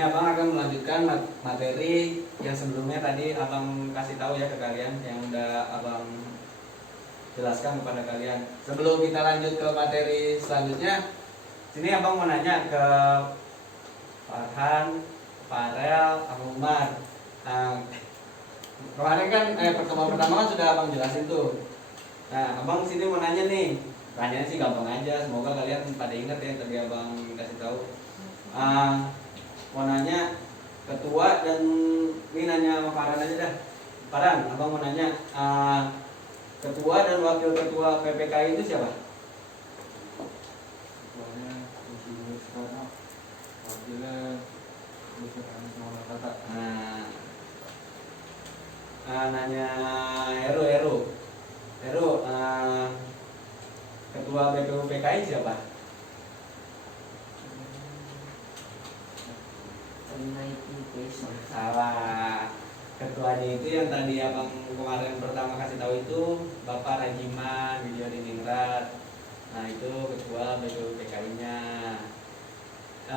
Ini abang akan melanjutkan materi yang sebelumnya tadi abang kasih tahu ya ke kalian, yang udah abang jelaskan kepada kalian. Sebelum kita lanjut ke materi selanjutnya, sini abang mau nanya ke Farhan, Farel, Umar. Nah, kemarin kan pertemuan pertama kan sudah abang jelasin tuh. Nah, abang sini mau nanya nih. Tanyanya sih gampang aja, semoga kalian pada ingat ya yang tadi abang kasih tahu. Mau nanya ketua dan ini nanya sama Farhan aja dah. Farhan, abang mau nanya ketua dan wakil ketua PPKI itu siapa? Ketuanya Isi Soekarno, wakilnya Yusuf Anies Tata. Nanya Heru, ketua BPUPKI siapa? Salah. Ketuanya itu yang tadi abang kemarin pertama kasih tahu itu Bapak Rajiman Wijodiningrat. Nah itu ketua BPUPKI-nya.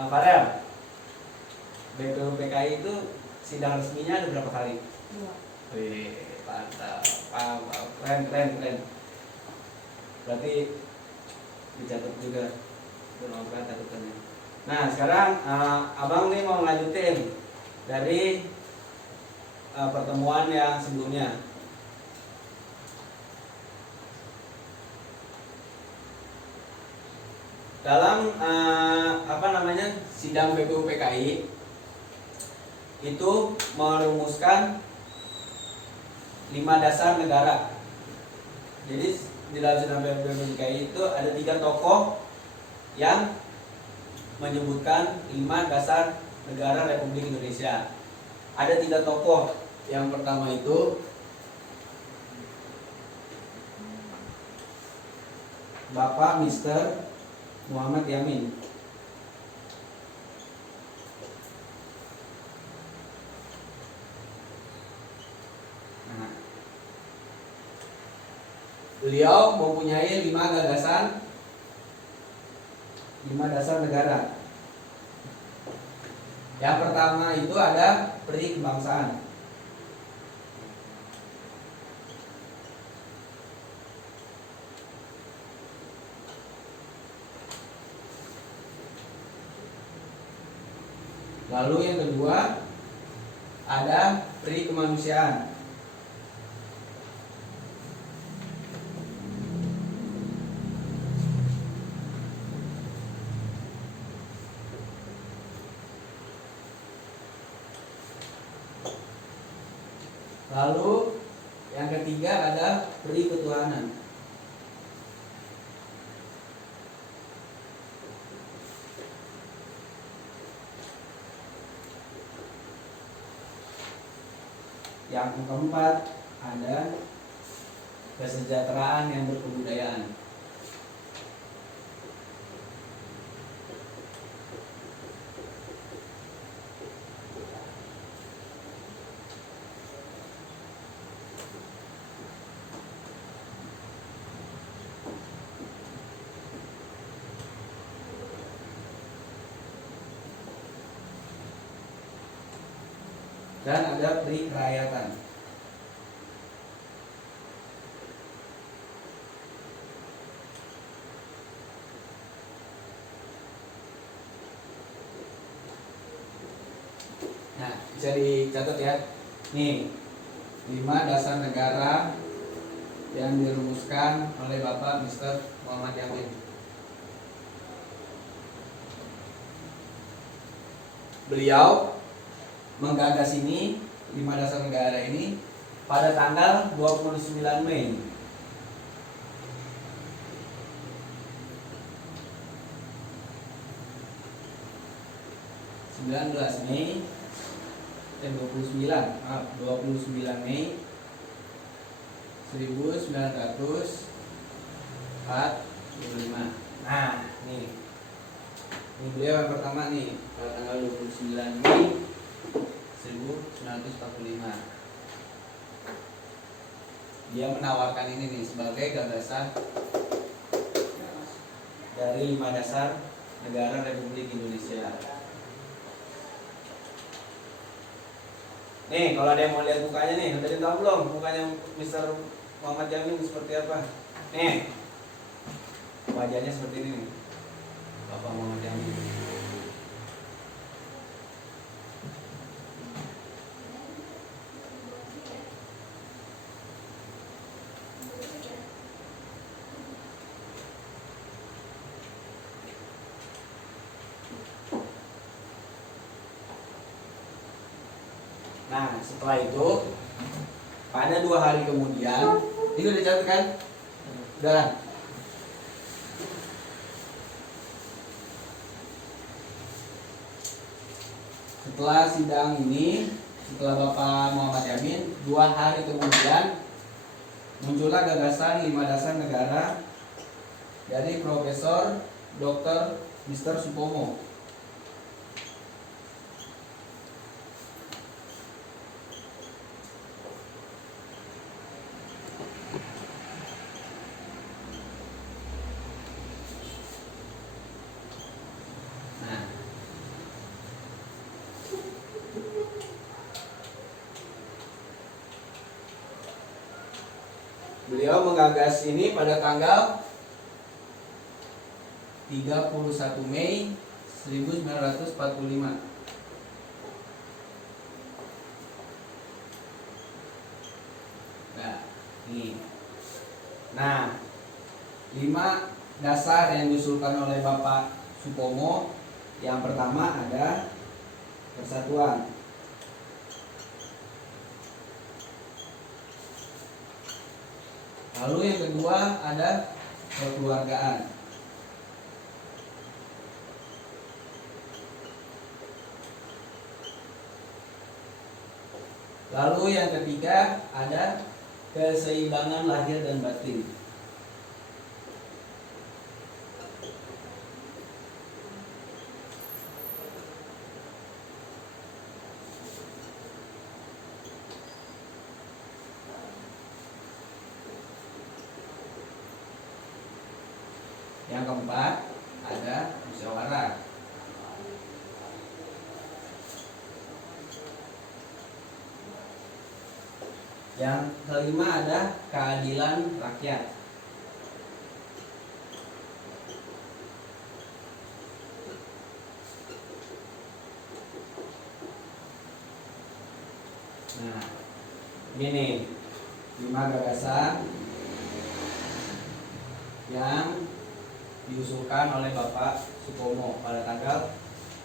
Farel, BPUPKI itu sidang resminya ada berapa kali? 2. Wih, mantap. Keren. Berarti dicatat juga, bermanfaat catatannya. Nah sekarang abang nih mau lanjutin dari pertemuan yang sebelumnya. Dalam sidang BPUPKI itu merumuskan 5 dasar negara. Jadi di dalam sidang BPUPKI itu ada 3 tokoh yang menyebutkan 5 dasar negara Republik Indonesia. Ada 3 tokoh. Yang pertama itu Bapak Mr. Muhammad Yamin. Nah, beliau mempunyai 5 gagasan, 5 dasar negara. Yang pertama itu ada peri kebangsaan. Lalu yang kedua ada peri kemanusiaan. Lalu yang ketiga ada peri ketuhanan. Yang keempat ada kesejahteraan yang berkebudayaan. Dan ada peri kerakyatan. Nah, bisa dicatat ya. Nih, 5 dasar negara yang dirumuskan oleh Bapak Mr. Muhammad Yamin. Beliau menggagas ini 5 dasar negara ini pada tanggal 29 Mei 19 Mei 29 Mei 1945. Nah, nih. Ini beliau yang pertama nih, pada tanggal 29 Mei 1945. Dia menawarkan ini nih sebagai gagasan dari 5 dasar negara Republik Indonesia. Nih, kalau ada yang mau lihat mukanya nih, udah tahu belum mukanya Mr. Muhammad Yamin seperti apa? Nih, wajahnya seperti ini nih, Bapak Muhammad Yamin. Nah, setelah itu pada 2 hari kemudian, ini udah dicatat kan? Udah kan? Setelah sidang ini, setelah Bapak Muhammad Yamin, 2 hari kemudian muncullah gagasan 5 dasar negara dari Profesor Dr. Mr. Supomo. Nah, beliau menggagas ini pada tanggal 31 Mei 1945. Nah, ini. Nah, 5 dasar yang diusulkan oleh Bapak Supomo. Yang pertama ada persatuan. Lalu yang kedua ada kekeluargaan. Lalu yang ketiga ada keseimbangan lahir dan batin. Yang keempat ada musyawarah. Yang kelima ada keadilan rakyat. Nah, ini 5 gagasan yang diusulkan oleh Bapak Supomo pada tanggal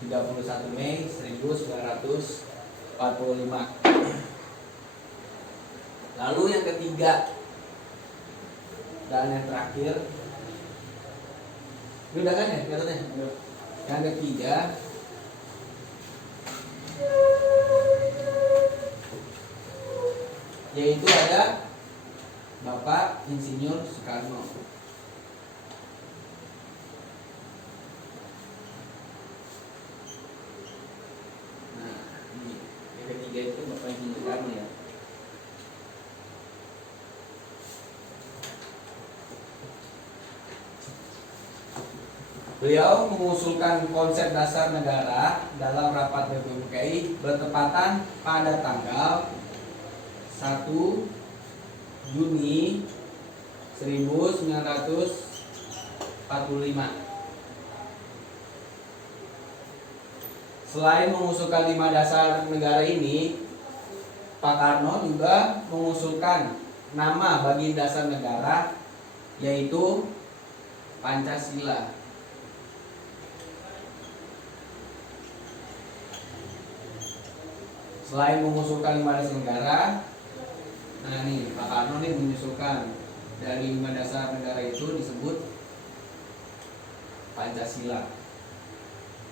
31 Mei 1945. Lalu yang ketiga dan yang terakhir, ini udah kan ya kelihatannya? Yang ketiga yaitu ada Bapak Insinyur Soekarno. Nah, ini yang ketiga itu Bapak Insinyur Soekarno ya. Beliau mengusulkan konsep dasar negara dalam rapat BPUPKI bertepatan pada tanggal 1 Juni 1945. Selain mengusulkan 5 dasar negara ini, Pak Karno juga mengusulkan nama bagi dasar negara, yaitu Pancasila. Selain mengusulkan 5 dasar negara, nah nih Pak Karno nih mengusulkan dari 5 dasar negara itu disebut Pancasila.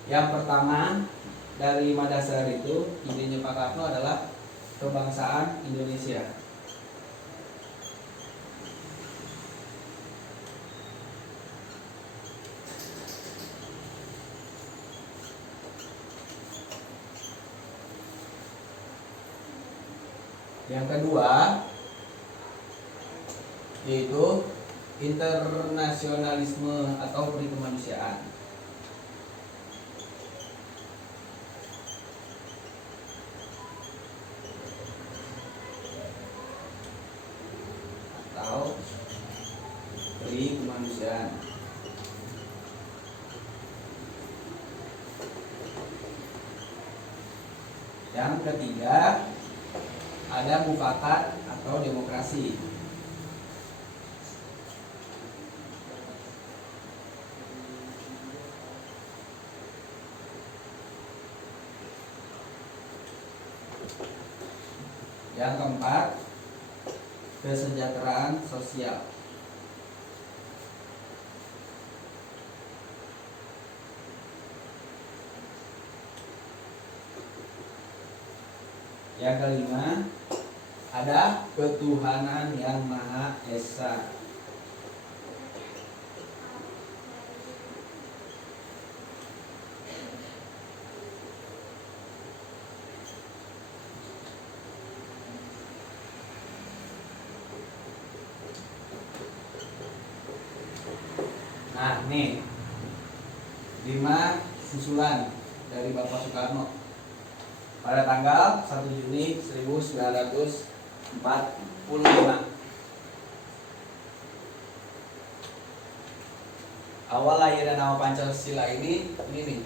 Yang pertama dari 5 dasar itu, idenya Pak Karno adalah kebangsaan Indonesia. Yang kedua yaitu internasionalisme atau peri kemanusiaan. Yang ketiga, ada mufakat atau demokrasi. Yang keempat, kesejahteraan sosial. Yang kelima, ada ketuhanan yang Maha Esa. Nah, nih 5 susulan dari Bapak Soekarno pada tanggal 1 Juni 1945. Awal lahir dan nama Pancasila ini nih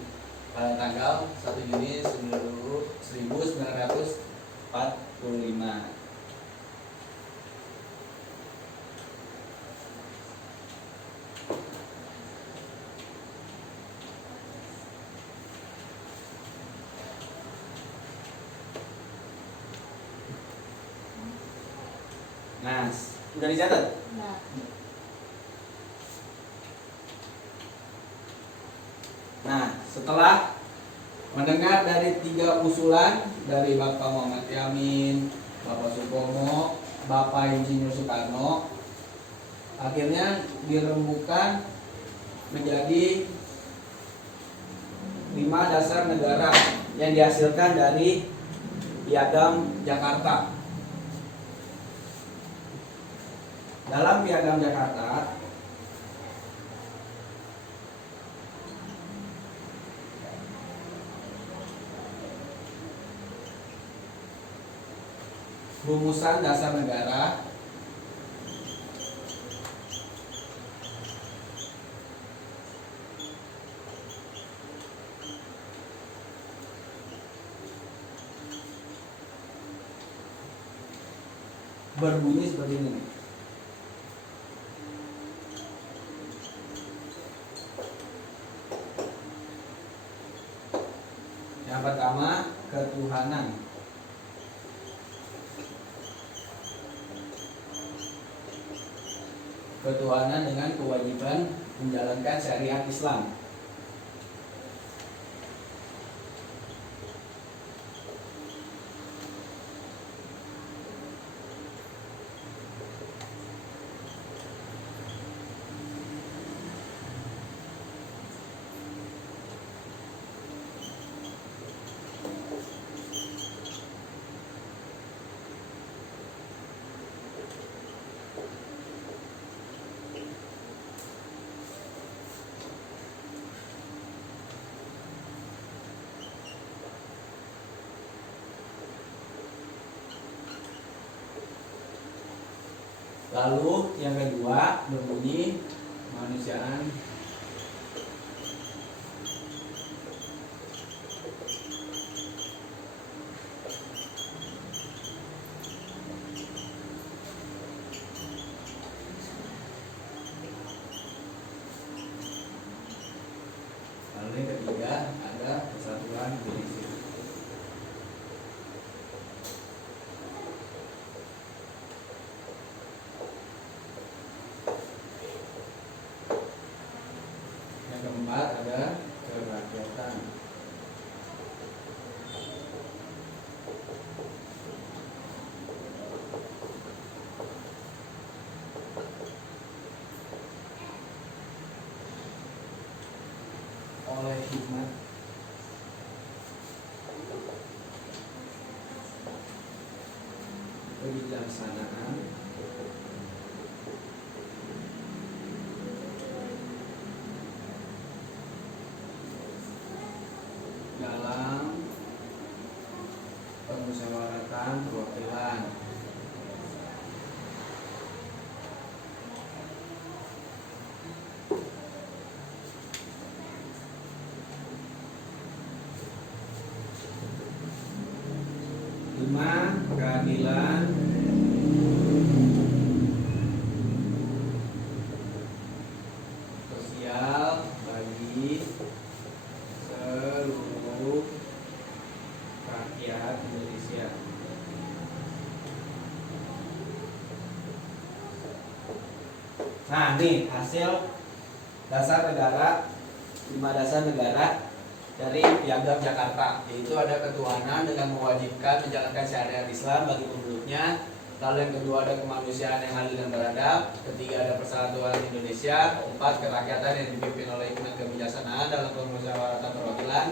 pada tanggal 1 Juni 1945. Nah, udah dicatat? Nah, Nah, setelah mendengar dari 3 usulan dari Bapak Muhammad Yamin, Bapak Supomo, Bapak Insinyur Soekarno, akhirnya dirembukan menjadi 5 dasar negara yang dihasilkan dari Piagam Jakarta. Dalam Piagam Jakarta rumusan dasar negara berbunyi seperti ini. Yang pertama, ketuhanan. Ketuhanan dengan kewajiban menjalankan syariat Islam. Lalu yang kedua berbunyi kemanusiaan. Lalu yang ketiga ada persatuan prinsip. Yang keempat ada kerakyatan. Oleh hikmat kebijaksanaan dalam permusyawaratan perwakilan. 5. Keadilan sosial bagi seluruh rakyat Indonesia. Nah, nih hasil dasar negara, 5 dasar negara dari Piagam Jakarta, yaitu ada ketuhanan dengan mewajibkan menjalankan syariat Islam bagi penduduknya. Lalu yang kedua ada kemanusiaan yang adil dan beradab. Ketiga ada persatuan Indonesia. 4 kerakyatan yang dipimpin oleh hikmat kebijaksanaan dalam permusyawaratan perwakilan.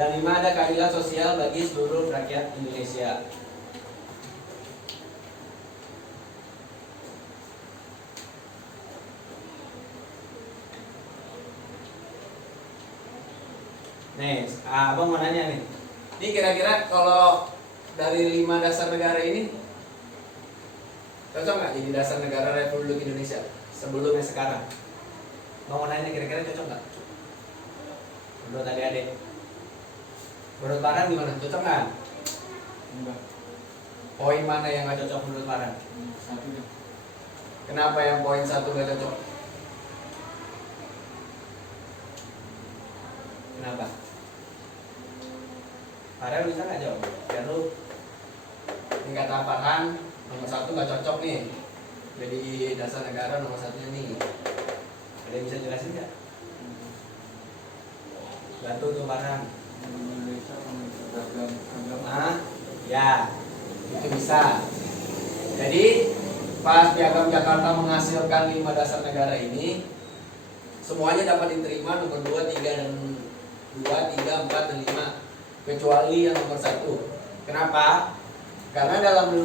Yang 5 ada keadilan sosial bagi seluruh rakyat Indonesia. Nih, abang mau nanya nih. Ini kira-kira kalau dari 5 dasar negara ini cocok nggak jadi dasar negara Republik Indonesia sebelumnya sekarang? Bang mau nanya kira-kira cocok nggak? Menurut adik-adik. Menurut Farhan gimana? Cocok nggak? Enggak. Poin mana yang nggak cocok menurut Farhan? Satu deh. Kenapa yang poin 1 nggak cocok? Kenapa? Farhan bisa nggak jawab? Biar lu ini kata Farhan nomor 1 nggak cocok nih jadi dasar negara nomor 1-nya nih. Ada yang bisa jelasin nggak? Bantu tuh Farhan. Indonesia beragam agama. Nah, ya itu bisa. Jadi pas Piagam Jakarta menghasilkan 5 dasar negara ini, semuanya dapat diterima nomor 2, 3 dan 2, 3, 4 dan 5, kecuali yang nomor 1. Kenapa? Karena dalam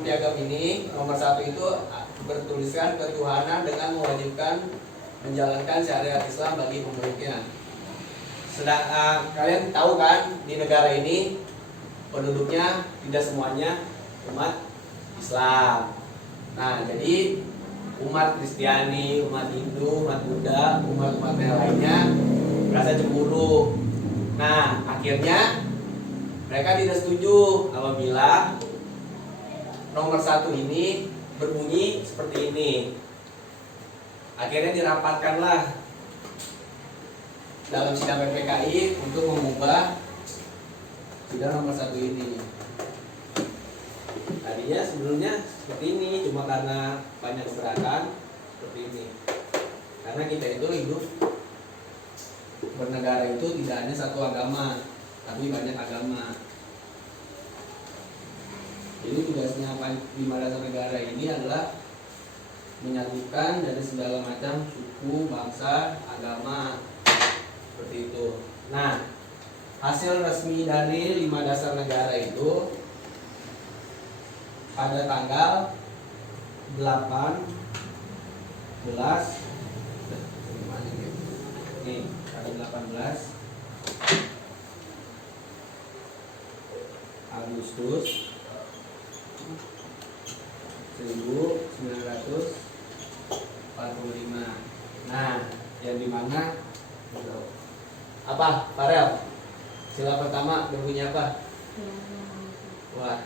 piagam ini nomor 1 itu bertuliskan ketuhanan dengan mewajibkan menjalankan syariat Islam bagi penduduknya. Kalian tahu kan di negara ini penduduknya tidak semuanya umat Islam. Nah, jadi umat Kristiani, umat Hindu, umat Buddha, umat-umat yang lainnya merasa cemburu. Nah, akhirnya mereka tidak setuju apabila nomor 1 ini berbunyi seperti ini. Akhirnya dirapatkanlah dalam sidang PPKI untuk mengubah sidang nomor 1 ini. Tadinya sebelumnya seperti ini, cuma karena banyak keberatan seperti ini. Karena kita itu hidup bernegara itu tidak hanya satu agama, tapi banyak agama. Jadi tugasnya 5 dasar negara ini adalah menyatukan dari segala macam suku, bangsa, agama, seperti itu. Nah, hasil resmi dari 5 dasar negara itu pada tanggal 18 nih, pada 18 Agustus 1945. Nah, yang dimana apa? Farel, sila pertama berbunyi apa? Wah,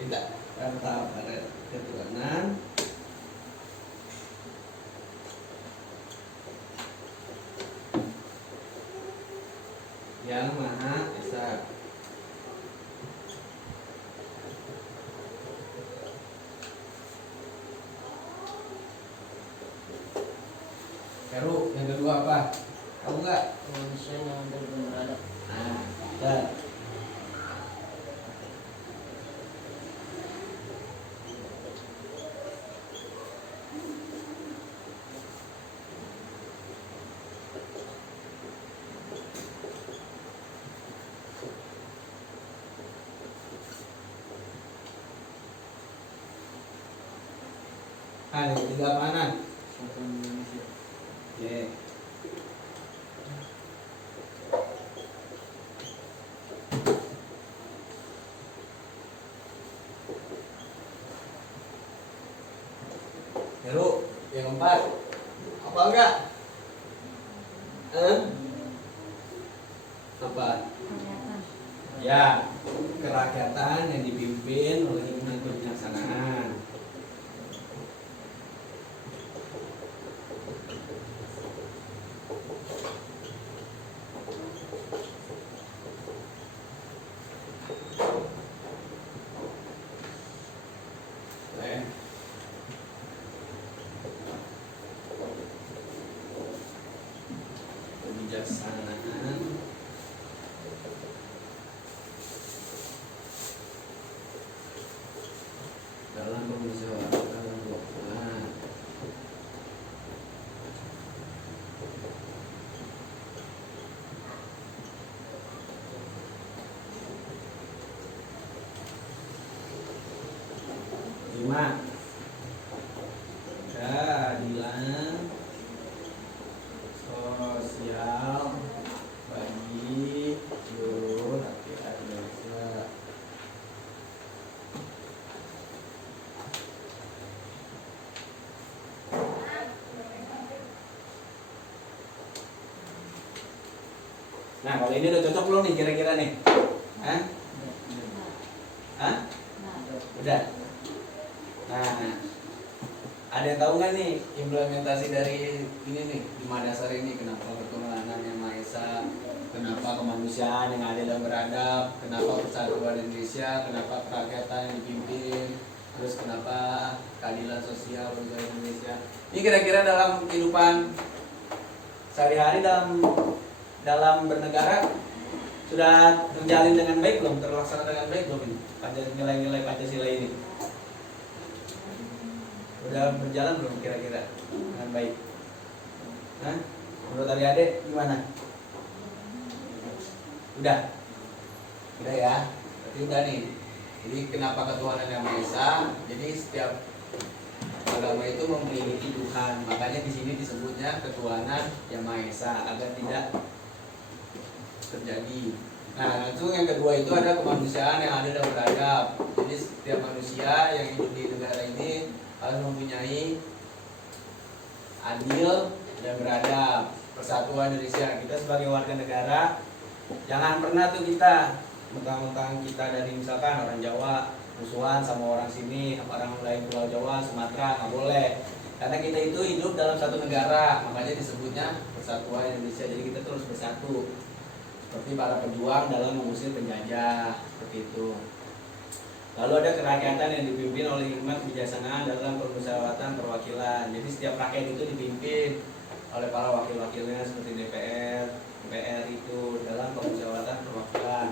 tidak. Kata pada ketuhanan yang Maha Esa. Heru, yang kedua apa? Tahu nggak? Manusia yang adil dan beradab. Nah, dan yang ketiga mana? Persatuan Indonesia. Oke. Heru, yang keempat apa enggak? Apa? Kesehatan. Ya, kerakyatan yang dipimpin oleh hikmat kebijaksanaan. Kebijaksanaan dalam permusyawaratan mufakat. Lima, keadilan sosial bagi seluruh rakyat Indonesia. Nah, kalau ini udah cocok belum nih kira-kira nih? Hah? Hah? Udah. Nah, ada yang tahu nggak nih implementasi dari ini nih 5 dasar ini? Kenapa ketuhanan yang Maha Esa? Kenapa kemanusiaan yang adil dan beradab? Kenapa persatuan Indonesia? Kenapa kerakyatan yang dipimpin? Terus kenapa keadilan sosial untuk Indonesia? Ini kira-kira dalam kehidupan sehari-hari dalam bernegara sudah terjalin dengan baik belum? Terlaksana dengan baik belum ini? Nilai-nilai Pancasila ini udah berjalan belum kira-kira dengan baik? Hah? Menurut adik-adik gimana? Udah ya, berarti udah nih. Jadi kenapa ketuhanan yang Maha Esa? Jadi setiap agama itu memiliki Tuhan, makanya di sini disebutnya ketuhanan yang Maha Esa agar tidak terjadi. Nah, itu yang kedua itu ada kemanusiaan yang adil dan beradab. Jadi setiap manusia yang hidup di negara ini harus mempunyai adil dan beradab. Persatuan Indonesia, kita sebagai warga negara jangan pernah tuh kita mentang-mentang kita dari misalkan orang Jawa musuhan sama orang sini, orang lain Pulau Jawa, Sumatera, nggak boleh. Karena kita itu hidup dalam satu negara, makanya disebutnya Persatuan Indonesia. Jadi kita terus bersatu. Seperti para pejuang dalam mengusir penjajah, seperti itu. Lalu ada kerakyatan yang dipimpin oleh hikmat kebijaksanaan dalam permusyawaratan perwakilan. Jadi setiap rakyat itu dipimpin oleh para wakil-wakilnya seperti DPR, MPR itu dalam permusyawaratan perwakilan.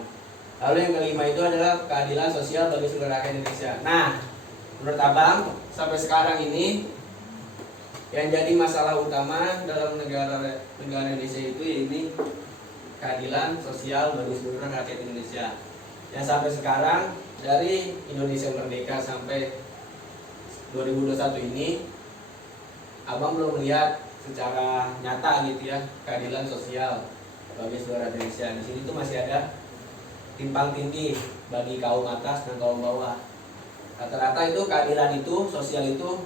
Lalu yang kelima itu adalah keadilan sosial bagi seluruh rakyat Indonesia. Nah, menurut Abang sampai sekarang ini yang jadi masalah utama dalam negara Indonesia itu ini keadilan sosial bagi seluruh rakyat Indonesia. Yang sampai sekarang dari Indonesia merdeka sampai 2021 ini Abang belum melihat secara nyata gitu ya keadilan sosial bagi seluruh rakyat Indonesia. Di sini tuh masih ada timpang tindih bagi kaum atas dan kaum bawah. Rata-rata itu keadilan itu sosial itu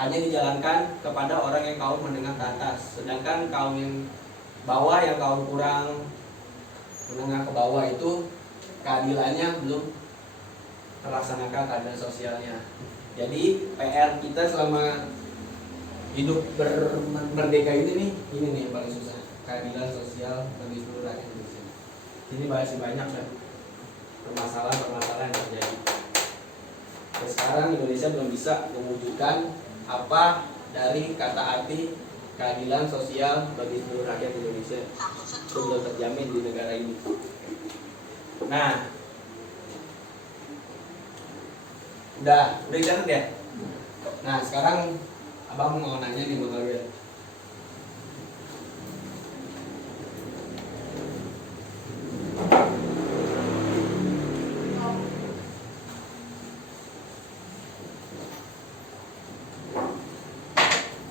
hanya dijalankan kepada orang yang kaum menengah ke atas, sedangkan kaum yang bawah yang kaum kurang menengah ke bawah itu keadilannya belum terlaksanakan keadilan sosialnya. Jadi PR kita selama hidup merdeka ini nih yang paling susah, keadilan sosial bagi seluruh rakyat Indonesia. Ini masih banyak ya permasalahan yang terjadi. Dan sekarang Indonesia belum bisa mewujudkan apa dari kata arti keadilan sosial bagi seluruh rakyat Indonesia. Itu belum terjamin di negara ini. Nah, udah catat ya. Nah, sekarang Abang mau nanya nih Bang Arwil.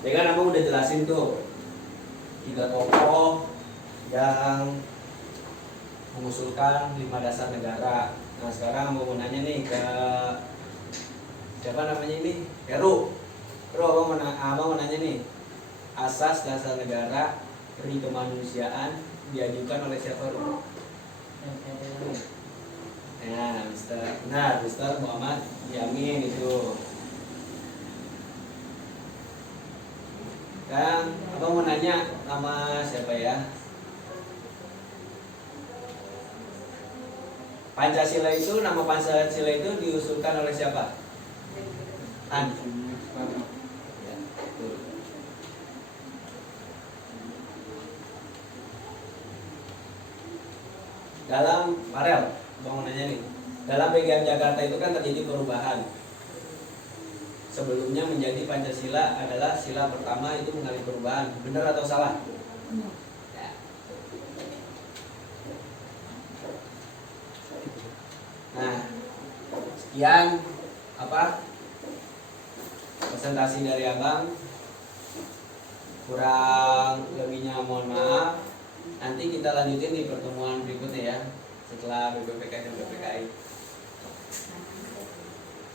Ya kan Abang udah jelasin tuh 3 tokoh yang mengusulkan 5 dasar negara. Nah sekarang mau nanya nih ke siapa namanya ini? Heru. Heru abang mau nanya nih, asas dasar negara pri kemanusiaan diajukan oleh siapa Heru? Benar, Mr. Muhammad Yamin itu. Kan, abang mau nanya nama siapa ya? Pancasila itu, nama Pancasila itu diusulkan oleh siapa? An. Soekarno. Ya, betul. Dalam Farel, abang mau nanya nih. Dalam PGM Jakarta itu kan terjadi perubahan. Sebelumnya menjadi Pancasila adalah sila pertama itu mengalami perubahan. Benar atau salah? Ya. Nah, sekian presentasi dari abang. Kurang lebihnya mohon maaf. Nanti kita lanjutin di pertemuan berikutnya ya, setelah BPPK dan BPKI.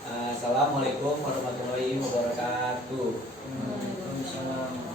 Assalamualaikum warahmatullahi wabarakatuh. Waalaikumsalam.